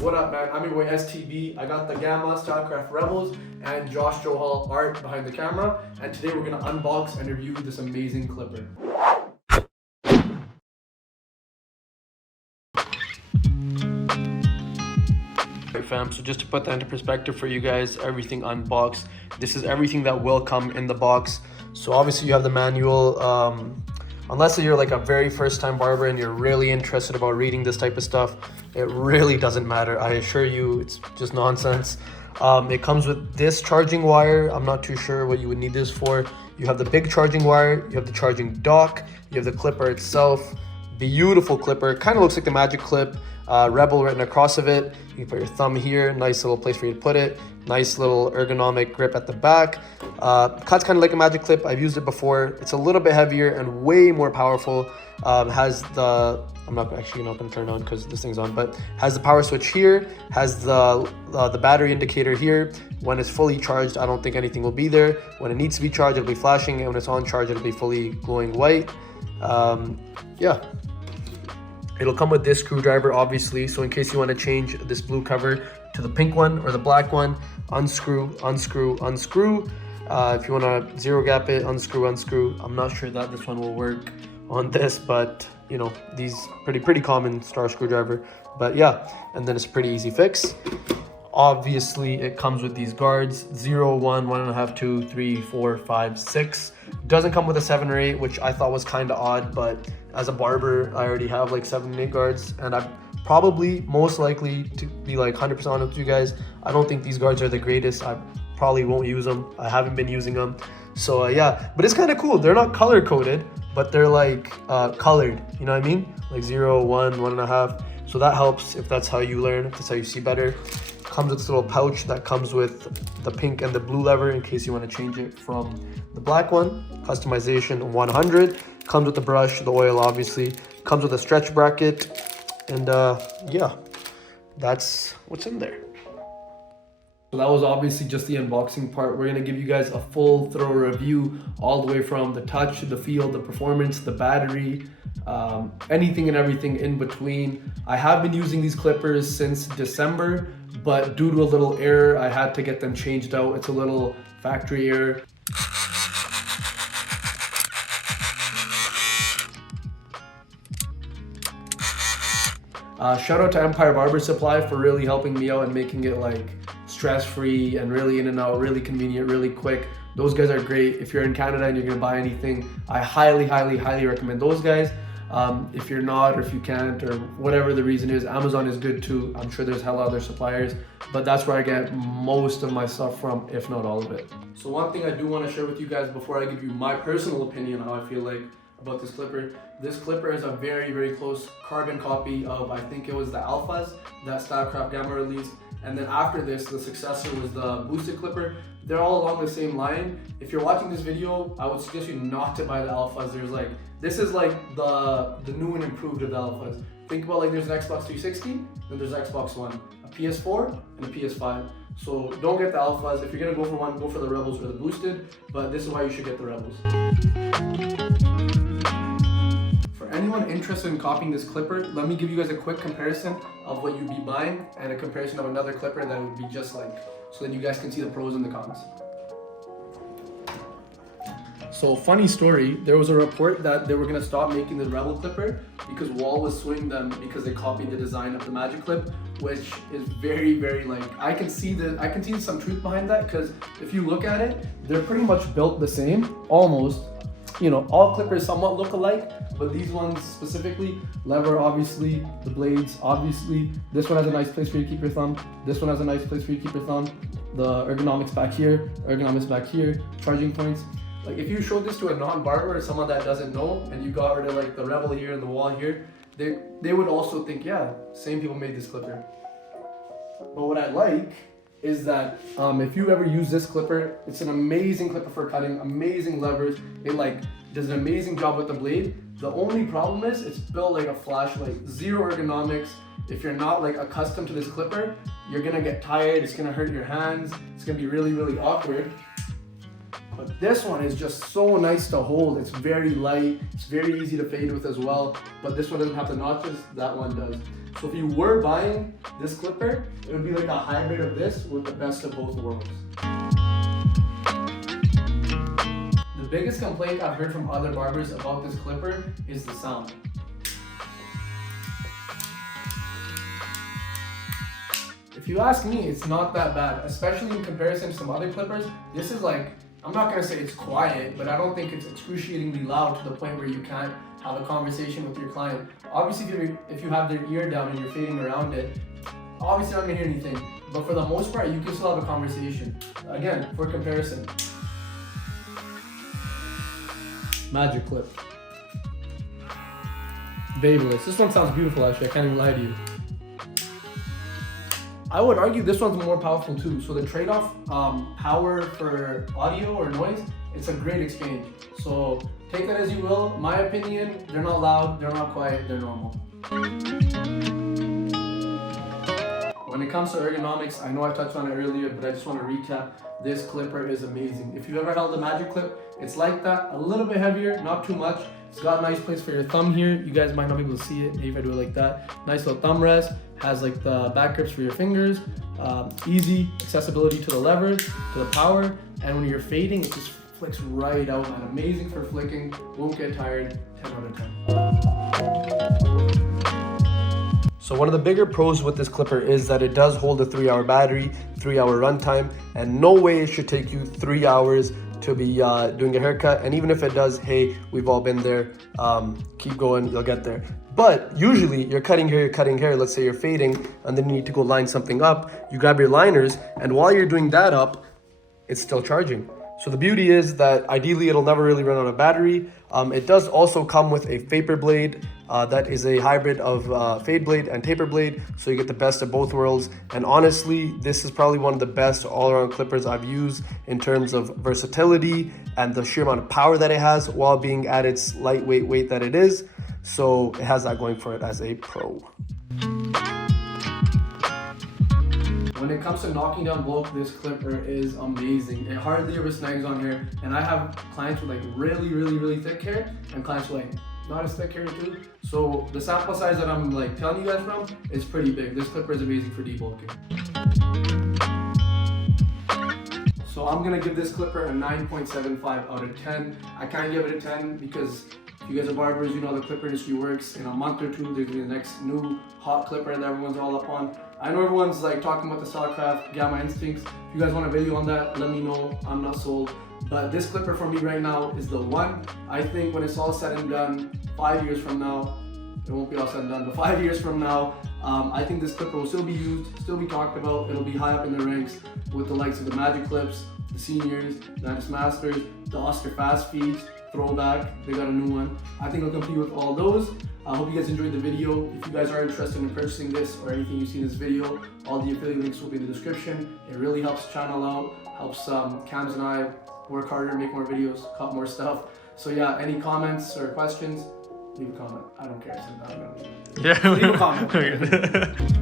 What up, man? I'm your boy STB. I got the Gamma Stylecraft Rebels and Josh Johal art behind the camera, and today we're gonna unbox and review this amazing clipper. Alright fam, so just to put that into perspective for you guys, everything unboxed. This is everything that will come in the box. So obviously you have the manual. Unless you're like a very first time barber and you're really interested about reading this type of stuff, it really doesn't matter. I assure you, it's just nonsense. It comes with this charging wire. I'm not too sure what you would need this for. You have the big charging wire, you have the charging dock, you have the clipper itself. Beautiful clipper, kind of looks like the Magic Clip. Rebel written across of it. You can put your thumb here, nice little place for you to put it. Nice little ergonomic grip at the back. Cuts kind of like a Magic Clip. I've used it before. It's a little bit heavier and way more powerful. Has the, I'm not going to turn it on because this thing's on, but has the power switch here, has the battery indicator here. When it's fully charged, I don't think anything will be there. When it needs to be charged, it'll be flashing, and when it's on charge, it'll be fully glowing white. Yeah. It'll come with this screwdriver, obviously, so in case you want to change this blue cover to the pink one or the black one, unscrew, unscrew, unscrew. If you want to zero gap it, unscrew, unscrew. I'm not sure that this one will work on this, but you know, these pretty common star screwdriver. But yeah, and then it's a pretty easy fix. Obviously, it comes with these guards, 0, 1, 1.5, 2, 3, 4, 5, 6. Doesn't come with a 7 or 8, which I thought was kind of odd, but as a barber, I already have like 7 and 8 guards, and I'm probably most likely to be like 100% honest with you guys. I don't think these guards are the greatest. I probably won't use them. I haven't been using them. So yeah, but it's kind of cool. They're not color coded, but they're like colored, you know what I mean? Like 0, 1, 1.5. So that helps if that's how you learn, if that's how you see better. Comes with this little pouch that comes with the pink and the blue lever in case you want to change it from the black one. Customization 100. Comes with the brush, the oil obviously. Comes with a stretch bracket. And yeah, that's what's in there. So that was obviously just the unboxing part. We're gonna give you guys a full thorough review all the way from the touch, the feel, the performance, the battery, anything and everything in between. I have been using these clippers since December, but due to a little error, I had to get them changed out. It's a little factory error. Shout out to Empire Barber Supply for really helping me out and making it like stress-free and really in and out, really convenient, really quick. Those guys are great. If you're in Canada and you're gonna buy anything, I highly recommend those guys. If you're not, or if you can't, or whatever the reason is, Amazon is good too. I'm sure there's hella other suppliers, but that's where I get most of my stuff from, if not all of it. So one thing I do want to share with you guys before I give you my personal opinion, how I feel like about this clipper. This clipper is a very close carbon copy of, I think it was the Alphas that Stylecraft Gamma released. And then after this, the successor was the boosted clipper. They're all along the same line. If you're watching this video, I would suggest you not to buy the Alphas. This is like the new and improved of the Alphas. Think about like there's an Xbox 360, then there's Xbox One, a PS4, and a PS5. So don't get the Alphas. If you're gonna go for one, go for the Rebels or the boosted, but this is why you should get the Rebels. For anyone interested in copying this clipper, let me give you guys a quick comparison of what you'd be buying and a comparison of another clipper that would be just like, so that you guys can see the pros and the cons. So funny story, there was a report that they were gonna stop making the Rebel clipper because Wahl was suing them because they copied the design of the Magic Clip, which is very like, I can see some truth behind that, because if you look at it, they're pretty much built the same, almost. You know, all clippers somewhat look alike, but these ones specifically, lever obviously, the blades obviously. This one has a nice place for you to keep your thumb. This one has a nice place for you to keep your thumb. The ergonomics back here, charging points. Like if you showed this to a non-barber or someone that doesn't know, and you got rid of like the Rebel here and the Wahl here, they would also think, yeah, same people made this clipper. But what I like is that if you ever use this clipper, it's an amazing clipper for cutting, amazing levers. It like does an amazing job with the blade. The only problem is it's built like a flashlight, zero ergonomics. If you're not like accustomed to this clipper, you're gonna get tired, it's gonna hurt your hands, it's gonna be really awkward. But this one is just so nice to hold. It's very light, it's very easy to fade with as well. But this one doesn't have the notches, that one does. So if you were buying this clipper, it would be like a hybrid of this with the best of both worlds. The biggest complaint I've heard from other barbers about this clipper is the sound. If you ask me, it's not that bad, especially in comparison to some other clippers. This is like, I'm not gonna say it's quiet, but I don't think it's excruciatingly loud to the point where you can't have a conversation with your client. Obviously, if you have their ear down and you're fading around it, obviously you're not gonna hear anything. But for the most part, you can still have a conversation. Again, for comparison. Magic clip. Babyliss. This one sounds beautiful actually, I can't even lie to you. I would argue this one's more powerful too. So the trade-off, power for audio or noise, it's a great exchange. So take that as you will. My opinion, they're not loud, they're not quiet, they're normal. When it comes to ergonomics, I know I touched on it earlier, but I just want to recap. This clipper is amazing. If you've ever held a magic clip, it's like that, a little bit heavier, not too much. It's got a nice place for your thumb here. You guys might not be able to see it, maybe if I do it like that. Nice little thumb rest, has like the back grips for your fingers, easy accessibility to the lever, to the power, and when you're fading, it just flicks right out, man. Amazing for flicking, won't get tired, 10 out of 10. So one of the bigger pros with this clipper is that it does hold a 3-hour battery, 3-hour runtime, and no way it should take you 3 hours to be doing a haircut. And even if it does, hey, we've all been there, keep going, you'll get there. But usually you're cutting hair, let's say you're fading, and then you need to go line something up. You grab your liners, and while you're doing that up, it's still charging. So the beauty is that ideally it'll never really run out of battery. It does also come with a vapor blade that is a hybrid of fade blade and taper blade, so you get the best of both worlds. And honestly, this is probably one of the best all-around clippers I've used in terms of versatility and the sheer amount of power that it has while being at its lightweight weight that it is. So it has that going for it as a pro. When it comes to knocking down bulk, this clipper is amazing. It hardly ever snags on hair, and I have clients with like really thick hair and clients with like not as thick hair too. So the sample size that I'm like telling you guys from is pretty big. This clipper is amazing for debulking. So I'm gonna give this clipper a 9.75 out of 10. I can't give it a 10 because if you guys are barbers, you know the clipper industry works. In a month or two, there's gonna be the next new hot clipper that everyone's all up on. I know everyone's like talking about the Stylecraft Gamma Instincts. If you guys want a video on that, let me know. I'm not sold. But this clipper for me right now is the one. I think when it's all said and done, 5 years from now, it won't be all said and done, but 5 years from now, I think this clipper will still be used, still be talked about. It'll be high up in the ranks with the likes of the Magic Clips, the Seniors, the Andis Masters, the Oster Fast Feeds, Throwback, they got a new one. I think it'll compete with all those. I hope you guys enjoyed the video. If you guys are interested in purchasing this or anything you see in this video, all the affiliate links will be in the description. It really helps the channel out, helps Cams and I work harder, make more videos, cut more stuff. So yeah, any comments or questions, leave a comment. I don't care. Yeah. Leave a comment.